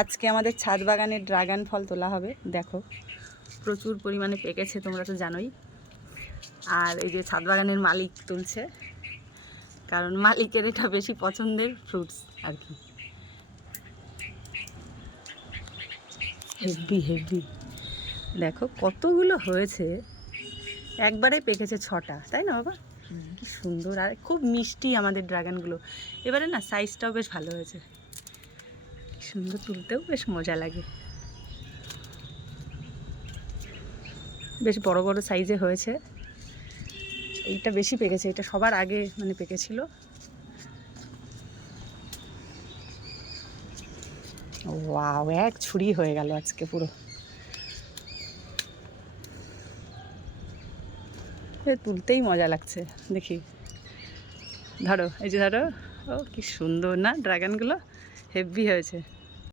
আজকে আমাদের ছাদ বাগানের ড্রাগন ফল তোলা হবে। দেখো প্রচুর পরিমাণে পেকেছে, তোমরা তো জানোই। আর এই যে ছাদ বাগানের মালিক তুলছে, কারণ মালিকের এটা বেশি পছন্দের ফ্রুটস আর কি। হেভি হেভি, দেখো কতগুলো হয়েছে, একবারে পেকেছে 6টা, তাই না বাবা? কি সুন্দর, আর খুব মিষ্টি আমাদের ড্রাগনগুলো। এবারে না সাইজটাও বেশ ভালো হয়েছে, সুন্দর, তুলতেও বেশ মজা লাগে। বেশ বড় বড় সাইজে হয়েছে। এইটা বেশি পেকেছে, এটা সবার আগে মানে পেকেছিল। ওয়াও, এক ছুরি হয়ে গেল আজকে পুরো। তুলতেই মজা লাগছে, দেখি। ধরো, এই যে ধরো। ও কি সুন্দর না ড্রাগনগুলো, হেভি হয়েছে।